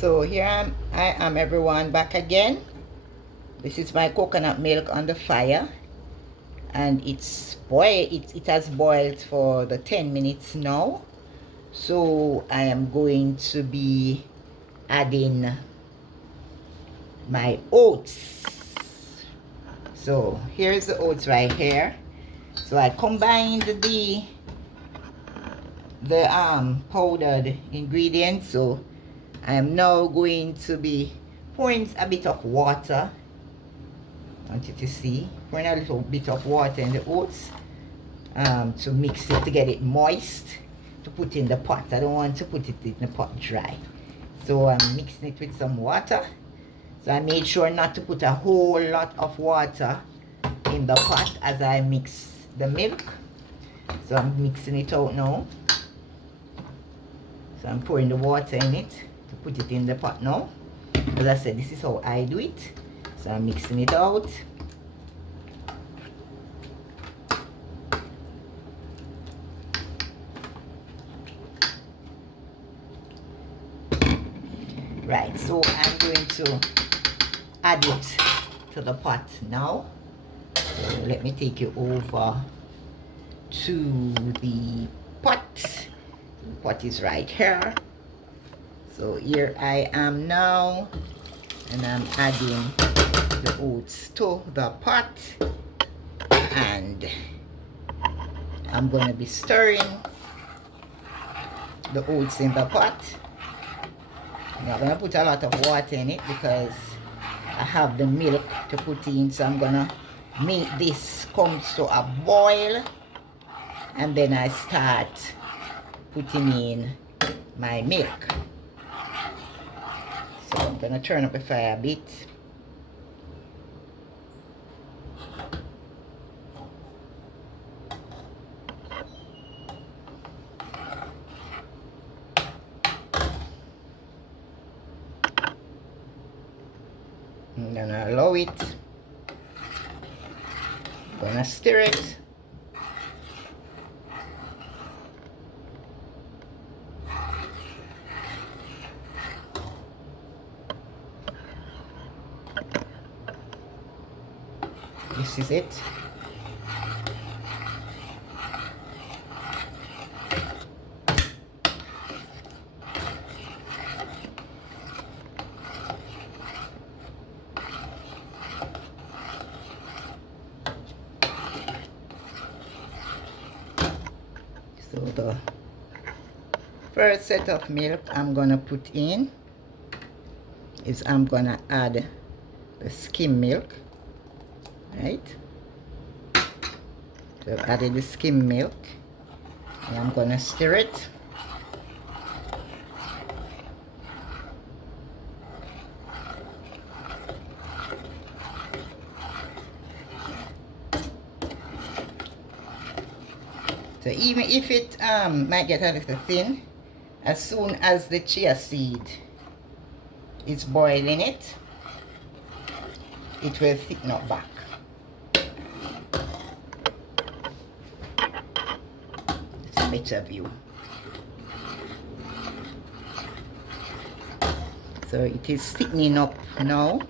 So here I am everyone, back again. This is my coconut milk on the fire, and it has boiled for the 10 minutes now. So I am going to be adding my oats. So here's the oats right here. So I combined the powdered ingredients. So I am now going to be pouring a bit of water. I want you to see, pouring a little bit of water in the oats to mix it, to get it moist, to put in the pot. I don't want to put it in the pot dry. So I'm mixing it with some water. So I made sure not to put a whole lot of water in the pot as I mix the milk. So I'm mixing it out now. So I'm pouring the water in it to put it in the pot now. As I said, this is how I do it. So I'm mixing it out. Right, so I'm going to add it to the pot now. So let me take you over to the pot. The pot is right here. So here I am now, and I'm adding the oats to the pot, and I'm going to be stirring the oats in the pot. I'm not going to put a lot of water in it because I have the milk to put in, so I'm going to make this come to a boil, and then I start putting in my milk. So I'm going to turn up the fire a bit. I'm going to allow it. I'm going to stir it. This is it. So the first set of milk I'm gonna put in is I'm gonna add the skim milk. Right? So I've added the skim milk, and I'm gonna stir it. So even if it might get a little thin, as soon as the chia seed is boiling it will thicken up back. It's a better view. So it is thickening up now,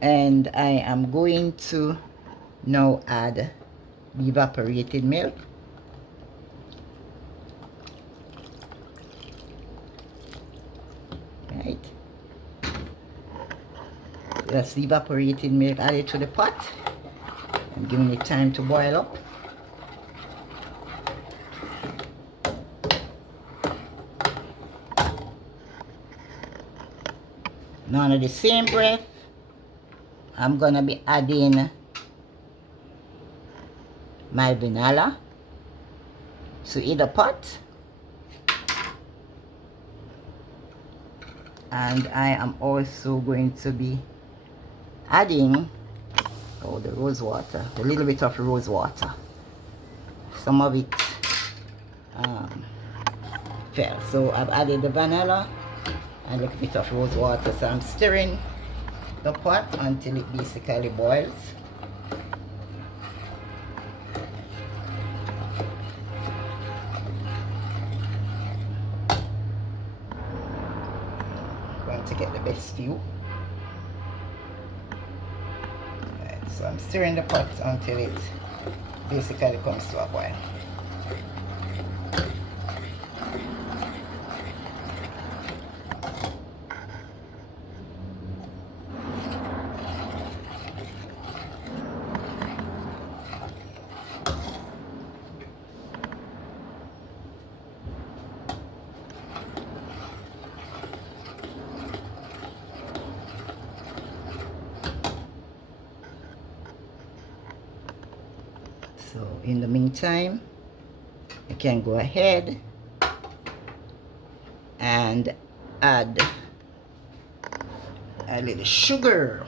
and I am going to now add the evaporated milk. Right, that's the evaporated milk added to the pot. I'm giving it time to boil up. Now in the same breath, I'm gonna be adding my vanilla to the pot, and I am also going to be adding the rose water, a little bit of rose water. Some of it fell, so I've added the vanilla and a little bit of rose water. So I'm stirring the pot until it basically boils. to get the best view. Right, so I'm stirring the pot until it basically comes to a boil. So in the meantime, you can go ahead and add a little sugar.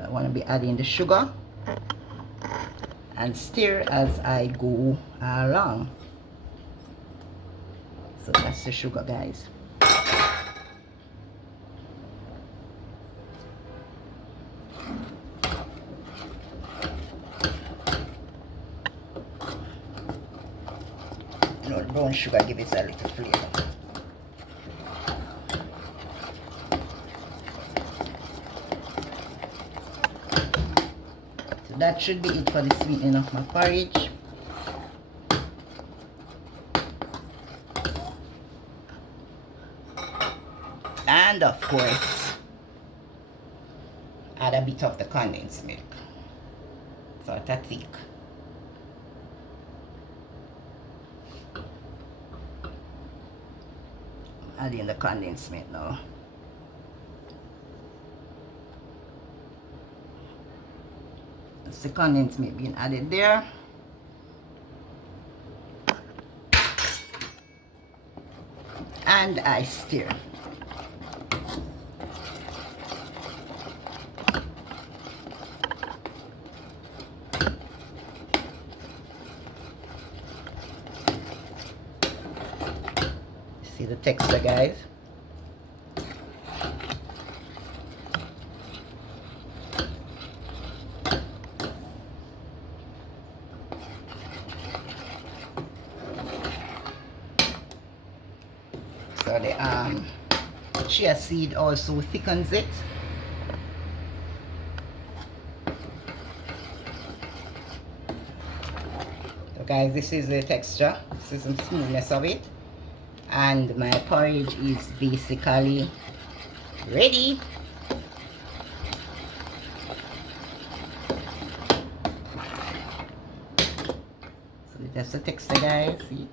I want to be adding the sugar and stir as I go along. So that's the sugar, guys. You know, brown sugar gives it a little flavor. So that should be it for the sweetening of my porridge. And of course, add a bit of the condensed milk. So it's thick. Add in the condensed milk now. That's the condensed milk being added there. And I stir. See the texture, guys? So the chia seed also thickens it. So guys, this is the texture. This is the smoothness of it. And my porridge is basically ready. So that's the texture, guys. See?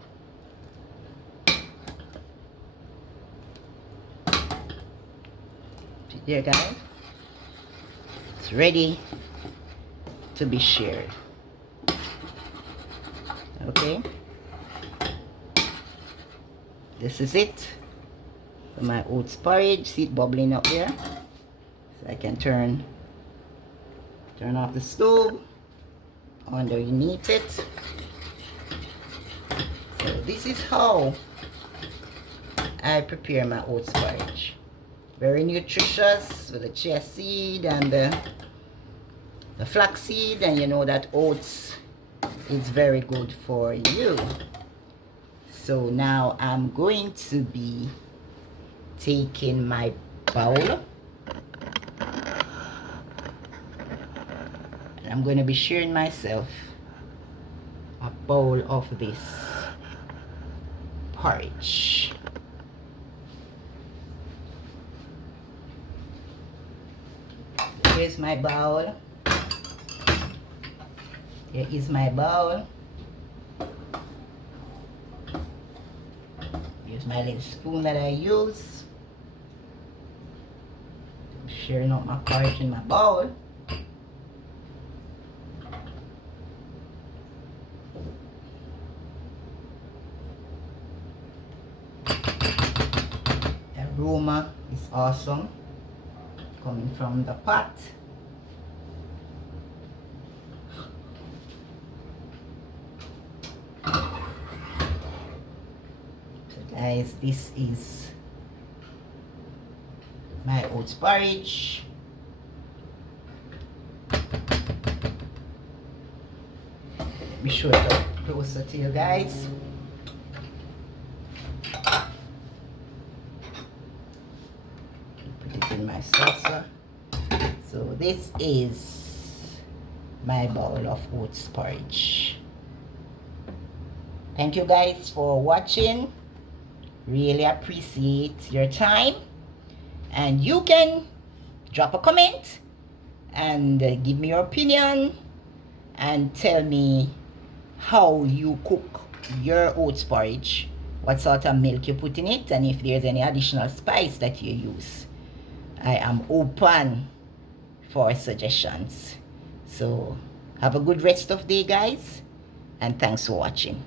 There, guys. It's ready to be shared. Okay. This is it for my oats porridge. See it bubbling up there. So I can turn off the stove underneath it. So this is how I prepare my oats porridge. Very nutritious with the chia seed and the flaxseed, and you know that oats is very good for you. So now I'm going to be taking my bowl and I'm going to be sharing myself a bowl of this porridge. Here's my bowl. Here is my bowl. Here's my little spoon that I use. I'm sharing out my porridge in my bowl. The aroma is awesome coming from the pot. Guys, this is my oats porridge. Let me show it up closer to you guys. this is my bowl of oats porridge. Thank you guys for watching. Really appreciate your time. And you can drop a comment and give me your opinion and tell me how you cook your oats porridge, what sort of milk you put in it, and if there's any additional spice that you use. I am open for suggestions. So have a good rest of the day, guys, and thanks for watching.